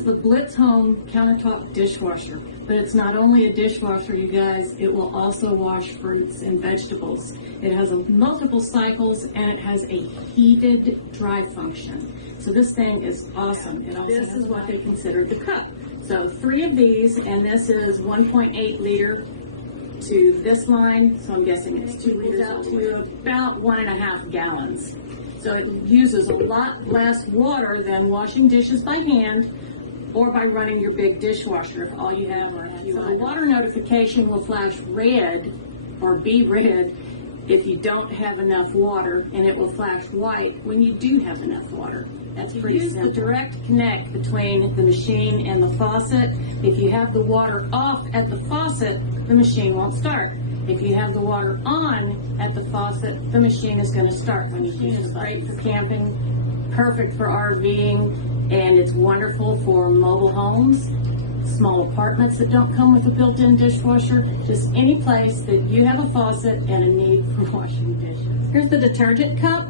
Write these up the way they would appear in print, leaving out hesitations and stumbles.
is the Blitz Home countertop dishwasher, but it's not only a dishwasher, you guys, it will also wash fruits and vegetables. It has multiple cycles and it has a heated dry function. So this thing is awesome. This is what they consider the cup. So 3 of these, and this is 1.8 liter to this line, so I'm guessing it's 2 liters out to about 1.5 gallons. So it uses a lot less water than washing dishes by hand or by running your big dishwasher if all you have are a few. So the water notification will flash red or be red if you don't have enough water, and it will flash white when you do have enough water. That's pretty simple. Use the direct connect between the machine and the faucet. If you have the water off at the faucet, the machine won't start. If you have the water on at the faucet, the machine is going to start. The machine is great for camping, perfect for RVing, and it's wonderful for mobile homes, small apartments that don't come with a built-in dishwasher, just any place that you have a faucet and a need for washing dishes. Here's the detergent cup.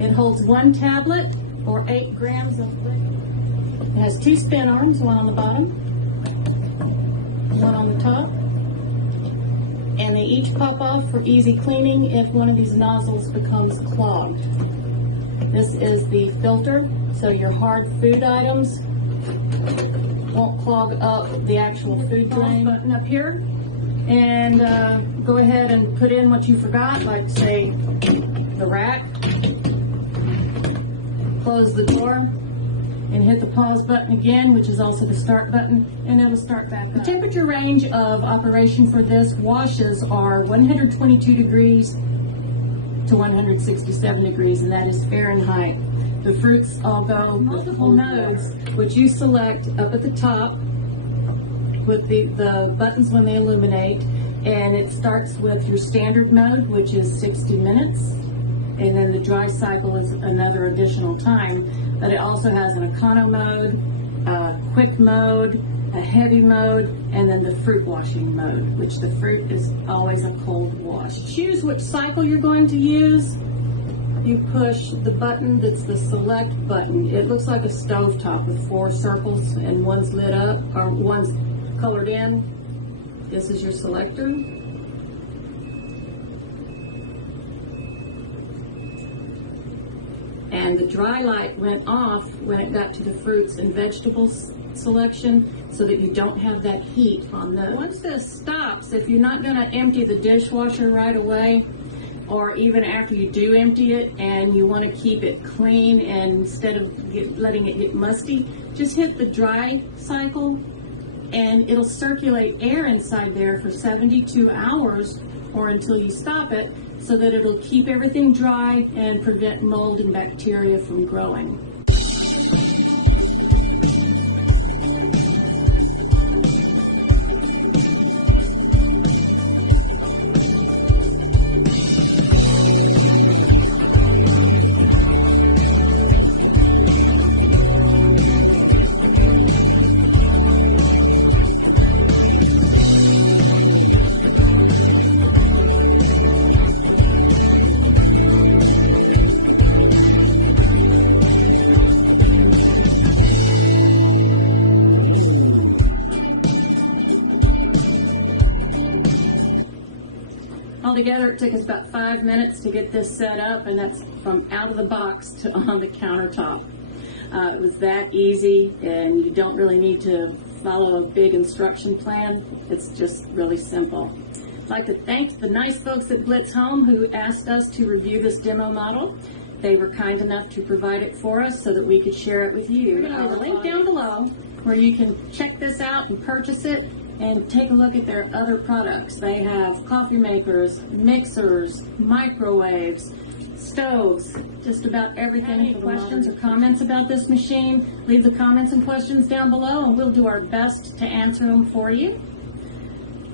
It holds 1 tablet or 8 grams of liquid. It has 2 spin arms, one on the bottom, one on the top. And they each pop off for easy cleaning if one of these nozzles becomes clogged. This is the filter, so your hard food items won't clog up the actual food drain. Button up here, and go ahead and put in what you forgot, like say the rack. Close the door and hit the pause button again, which is also the start button, and it'll start back up. The temperature range of operation for this washes are 122 degrees to 167 degrees, and that is Fahrenheit. The fruits all go multiple modes, which you select up at the top with the buttons when they illuminate, and it starts with your standard mode, which is 60 minutes. And then the dry cycle is another additional time. But it also has an econo mode, a quick mode, a heavy mode, and then the fruit washing mode, which the fruit is always a cold wash. Choose which cycle you're going to use. You push the button that's the select button. It looks like a stovetop with 4 circles and one's lit up, or one's colored in. This is your selector. And the dry light went off when it got to the fruits and vegetables selection so that you don't have that heat on those. Once this stops, if you're not going to empty the dishwasher right away, or even after you do empty it and you want to keep it clean and instead of letting it get musty, just hit the dry cycle and it'll circulate air inside there for 72 hours or until you stop it, so that it'll keep everything dry and prevent mold and bacteria from growing. Altogether, it took us about 5 minutes to get this set up, and that's from out of the box to on the countertop. It was that easy, and you don't really need to follow a big instruction plan. It's just really simple. I'd like to thank the nice folks at Blitz Home who asked us to review this demo model. They were kind enough to provide it for us so that we could share it with you. I'll link down below where you can check this out and purchase it, and take a look at their other products. They have coffee makers, mixers, microwaves, stoves, just about everything. Any questions or comments about this machine, leave the comments and questions down below and we'll do our best to answer them for you.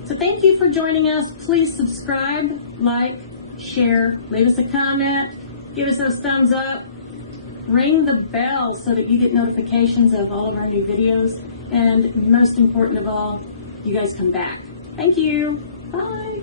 So thank you for joining us. Please subscribe, like, share, leave us a comment, give us those thumbs up, ring the bell so that you get notifications of all of our new videos, and most important of all, you guys come back. Thank you. Bye.